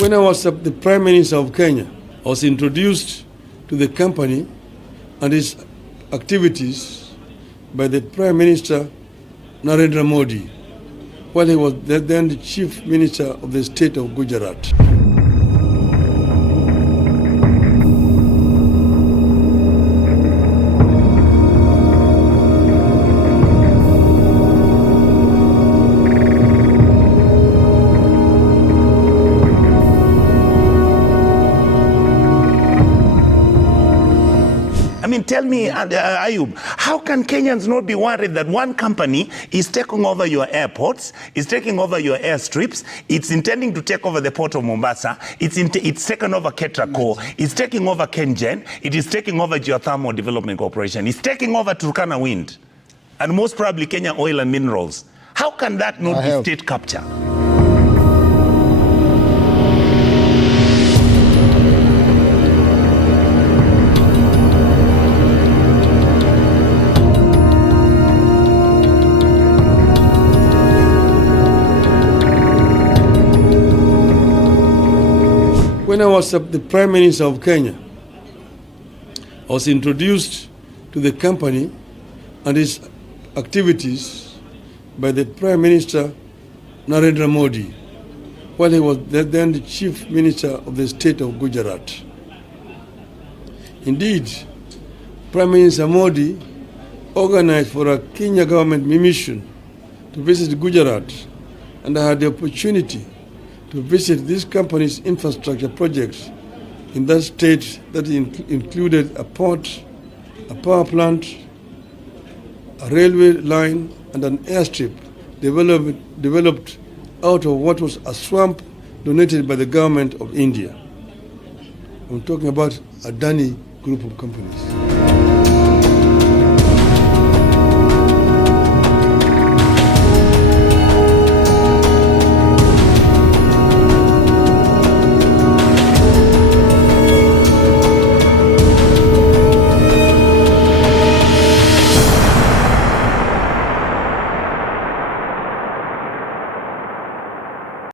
When I was the Prime Minister of Kenya, I was introduced to the company and its activities by the Prime Minister Narendra Modi, while he was then the Chief Minister of the state of Gujarat. I mean, tell me, Ayub, how can Kenyans not be worried that one company is taking over your airports, is taking over your airstrips, it's intending to take over the port of Mombasa, it's taken over Ketraco, it's taking over KenGen, it is taking over Geothermal Development Corporation, it's taking over Turkana Wind, and most probably Kenya Oil and Minerals. How can that not be state capture? When I was the Prime Minister of Kenya, I was introduced to the company and its activities by the Prime Minister Narendra Modi, while he was then the Chief Minister of the state of Gujarat. Indeed, Prime Minister Modi organized for a Kenya government mission to visit Gujarat, and I had the opportunity to visit this company's infrastructure projects in that state that included a port, a power plant, a railway line, and an airstrip developed out of what was a swamp donated by the government of India. I'm talking about Adani group of companies.